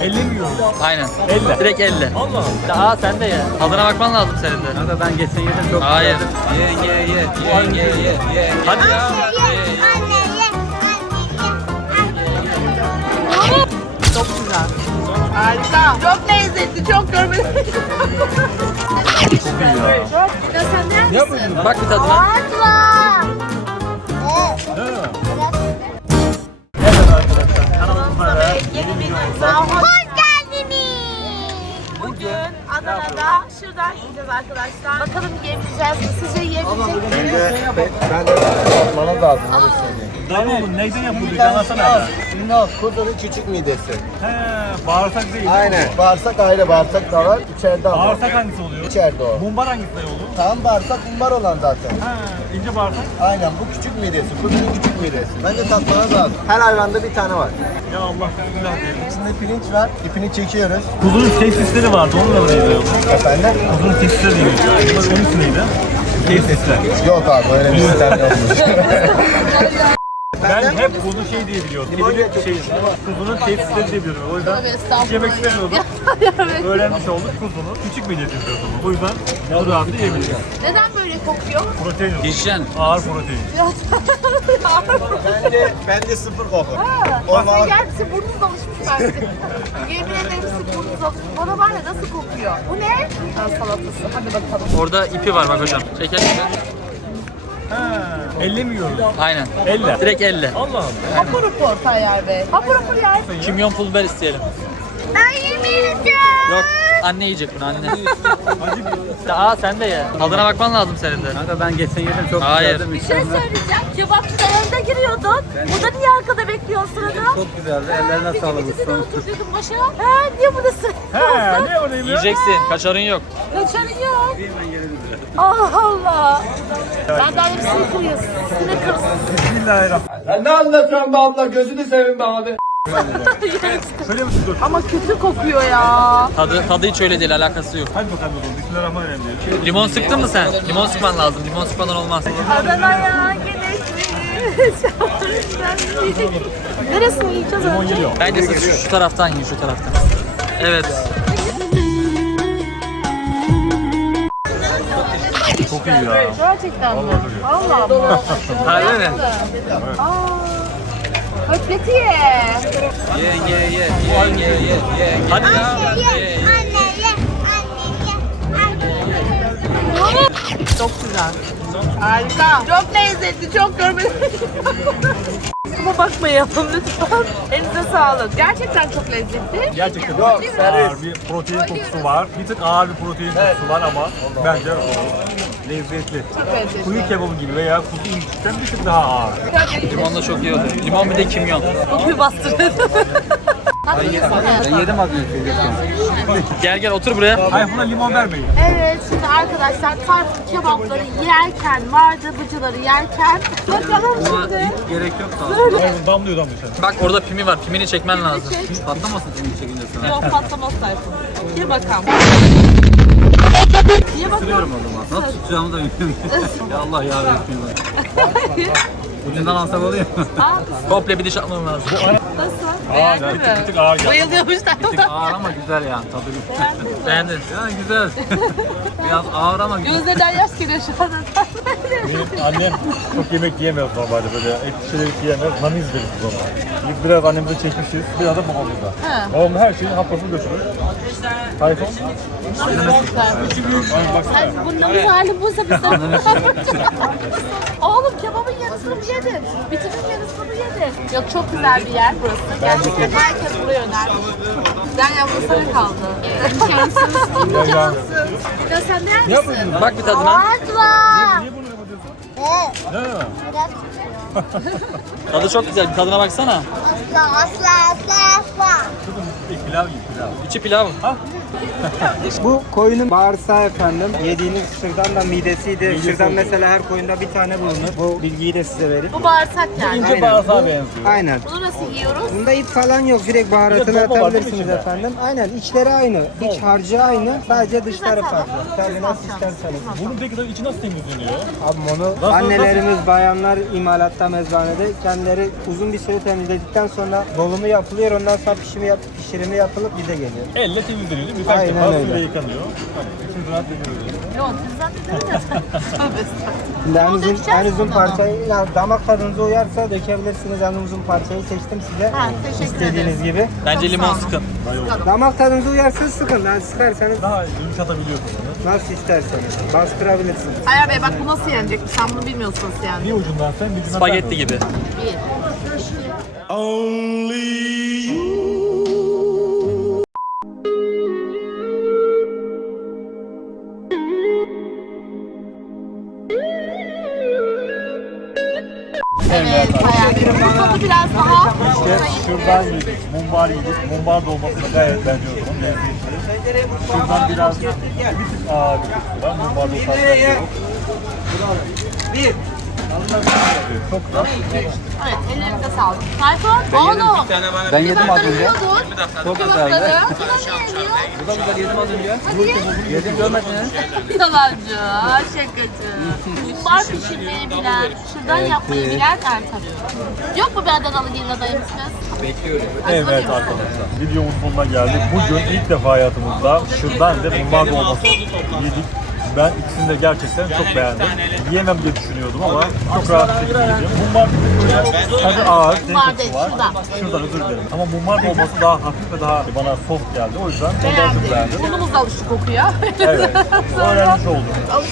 50 mi yiyoruz? Aynen. 50. Direkt 50. Allah Daha sen de ye. Tadına bakman lazım senin de. Kanka ben geçen yedim çok Hayır. Ye ye ye ye ye ye ye. Hadi ya. Çok güzel. Harika. Çok lezzetli. Çok görmedim. Çok iyi ya. Ya sen ne Ne yapıyorsun? Bak bir tadına. Evet arkadaşlar. Bakalım yiyebileceğiz mi? Sizce yiyebilecek miyiz? Ben de bana da adını söyleyeyim. Dayı oğlum neyden yapıldı? Anlatsana. Ünal, kuzunun küçük midesi. He, bağırsak değil. Aynen. Bağırsak ayrı bağırsak da var. İçeride ama. Bağırsak hangisi oluyor? İçeride o. Mumbar hangisi dayı oğlum? Tam bağırsak bunlar olan zaten. Ha, ince bağırsak. Aynen bu küçük midesi. Kuzunun küçük midesi. Bence tatmanız lazım. Her hayvanda bir tane var. Ya Allah bismillah diyelim. İçinde pirinç var. İpini çekiyoruz. Kuzunun testisleri vardı, onunla da neydi oğlum? Efendim? Kuzunun testisleri değil. Bunlar onun ismi neydi? Testisler. Yok abi öyle bir sistem yokmuş. Ben hep kuzu şey diye biliyordum. Kelime şey, kuzunun testisleri diye biliyorum. O yüzden Tövbe hiç estağfurullah. yemek istemiyordum. Evet. Öğrenmiş olduk kuzunun küçük midesi diyorsun. O yüzden bu rahatlı yiyebiliriz. Neden böyle kokuyor? Protein yok. Hijyen. Ağır protein. bence, bence sıfır koku. Ha, O Aslında var. gerçi burnunuz alışmış bence. Yemin ederim siz burnunuz alışmış. Bana var ya nasıl kokuyor? Bu ne? Ha, salatası. Hadi bakalım. Orada ipi var bak hocam. Çekelim mi? Ha, 50 mi yiyoruz? Aynen. 50. Direkt 50. Allah Allah. Hapur hapur Tayyar Bey. Hapur hapur yer. Kimyon pul biber isteyelim. Ben. Anne yiyecek bunu anne. Bir. Aa sen de ye. Tadına bakman lazım senin de. Kanka ben geçen yedim çok Hayır. Bir şey söyleyeceğim. Kebapçıda önde giriyordun. Burada niye arkada bekliyorsun sırada? Çok güzeldi. Ellerine Bir sağlık gidip de ustam. oturdum başa. He niye burada sıra? He, ne olayım ya? Yiyeceksin. Kaçarın yok. Kaçarın yok. Allah Allah. Ben daha hep Snickers. Snickers. Bismillahirrahmanirrahim. ne anlatıyorsun be abla? Gözünü seveyim be abi. Şöyle mi dur? Ama kötü kokuyor ya. Tadı, tadı hiç öyle değil. Alakası yok. Hadi bakalım oğlum. Bismillahirrahmanirrahim diyor. Limon sıktın mı sen? Limon sıkman lazım. Limon sıkmadan olmaz. Adana'ya gidelim. Neresini yiyeceğiz Limon önce? geliyor. Bence siz şu, şu taraftan yiyin şu taraftan. Evet. Çok iyi ya. Gerçekten mi? Allah Allah. Harbi mi? Aa. Kötleti ye. Ye ye ye ye ye ye ye. Hadi ya. Ye, ye. Çok güzel. Harika. Çok lezzetli. Çok görmedim. Bakmayalım lütfen. Elinize sağlık. Gerçekten çok lezzetli. Gerçekten Yok, ağır bir protein kokusu var. Bir tık ağır bir protein kokusu var ama bence o lezzetli. Çok lezzetli. Kuyu kebabı gibi veya kuzu incikten bir tık daha ağır. Limon da çok iyi oluyor. Limon bir de kimyon. Kokuyu bastırdı. Yesene. yedim az önce. Gel gel otur buraya. Hayır buna limon vermeyin. Evet şimdi arkadaşlar Tayfun kebapları yerken, vardı bıcıları yerken bakalım şimdi. Gerek yok Hayır damlıyor damlıyor sen. Bak orada pimi var. Pimini çekmen lazım. Patlamasın senin çekince sana. Yok patlamaz Tayfun. Ye bakalım. Ye bakalım. o zaman. Nasıl tutacağımı da bilmiyorum. ya Allah ya Resulallah. Ucundan alsak oluyor mu? Komple bir diş atmam lazım. Nasıl? Ağır, Beğendin bir mi? tık, bir tık ağır geldi. Bayılıyormuş Bir tık ağır ama güzel yani tadı güzel. Beğendin. Ya güzel. Biraz ağır ama güzel. Gözlerden yaş geliyor şu anda. Benim annem çok yemek yiyemez normalde böyle et şeyleri yiyemez. Namiz deriz biz ona. Biz biraz annemize çekmişiz, biraz da babamıza. He. Babam her şeyin haplasını götürür. Tayfun. Ay bu namız hali buysa biz de... Oğlum kebabın yarısını mı yedin? Bitirin yarısını mı yedin? Yok çok güzel bir yer burası. Gerçekten herkes buraya önermiş. Güzel ya bu sana kaldı. Şanssız. Şanssız. Ya sen ne yersin? yapıyorsun? Bak bir tadına. Atla. Niye bunu yapıyorsun? Ne? Tadı çok güzel. Bir tadına baksana. Kızım bir pilav yiyin pilav. İçi pilav. Ha? Bu koyunun bağırsağı efendim. Yediğiniz şırdan da midesiydi. Şırdan mesela her koyunda bir tane bulunur. Bu bilgiyi de size vereyim. Bu bağırsak yani. İnce bağırsağa benziyor. Aynen. Bunu nasıl yiyoruz? Bunda ip falan yok. Direkt baharatını Bir de dolma var değil mi atabilirsiniz içinde? efendim. Aynen. içleri aynı. İç harcı aynı. Sadece dışları farklı. Tabii nasıl isterseniz. Bunun peki de içi nasıl temizleniyor? Abi onu Nasıl- annelerimiz, bayanlar imalatta mezbanede kendileri uzun bir süre temizledikten sonra dolumu yapılıyor. Ondan sonra pişimi, yap, pişirimi yapılıp bize geliyor. Elle temizleniyor değil mi? Birkaç Aynen defa öyle. suyla yıkanıyor. Hani rahat temizleniyor. Yok biz zaten Tövbe estağfurullah. Şimdi en uzun, dökeceğiz en uzun bunu. parçayı, ya damak tadınıza uyarsa dökebilirsiniz. En uzun parçayı seçtim size. Ha, teşekkür İstediğiniz ederim. gibi. Bence Çok limon sağ olun. sıkın. Damak tadınıza uyarsa sıkın. Yani sıkarsanız Daha yumuşatabiliyorsunuz. nasıl isterseniz. Bastırabilirsiniz. Ayar Bey bak bu nasıl yenecek? Sen bunu bilmiyorsun nasıl yani. Bir ucundan sen bir ucundan Spagetti gibi. Bir. Evet, tadı biraz daha İşte şuradan yedik, mumbar yedik. Mumbar dolması gayet bence o zaman lezzetli. Şuradan biraz bir tık ağır bir tık var. Mumbar dolması yok. Bir. Çok güzel. Evet, ellerinize sağlık. Tayfun, oğlum. Ben yedim az önce. Çok güzeldi. Bu da güzel yedim az önce. Hadi ye. Yedim görmedin mi? Yalancı, şakacı. Mumbar pişirmeyi bilen, şuradan yapmayı bilen ertarıyor. Yok mu bir Adanalı gelin adayımız kız? Bekliyorum. Evet arkadaşlar. Videomuz sonuna geldik. Bugün ilk defa hayatımızda şırdan ve mumbar dolması yedik. Ben ikisini de gerçekten çok beğendim. Yiyemem diye düşünüyordum ama çok rahat bir şekilde yedim. Mumbar böyle tadı ağır, Mumbar değil, var. şırdan. Şırdan özür dilerim. Ama mumbar dolması daha hafif ve daha bana soft geldi. O yüzden ondan çok Beğendim. Burnumuz da alıştı kokuya. Evet. Öğrenmiş oldum.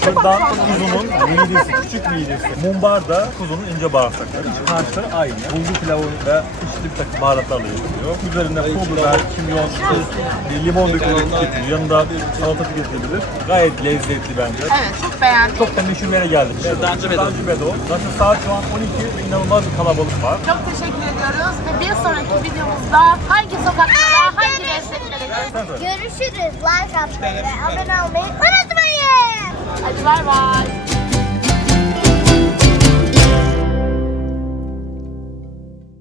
Şırdan kuzunun midesi, küçük midesi. Mumbar da kuzunun ince bağırsakları. İç harçları aynı. Bulgur pilavı ve içli bir takım baharatlarla yapılıyor. Üzerine pul biber, kimyon, tuz, limon dökülerek tüketiliyor. Yanında salata tüketilebilir. Gayet lezzetli bence. Evet, çok beğendim. Çok da meşhur bir yere geldik. Şırdancı Bedo. Şırdancı Bedo. Zaten saat şu an 12 ve inanılmaz bir kalabalık var. Çok teşekkür ediyoruz ve bir sonraki videomuzda hangi sokaklara, hangi lezzetlere? Görüşürüz. Like atmayı ve abone olmayı unutmayın. Hadi bay bay.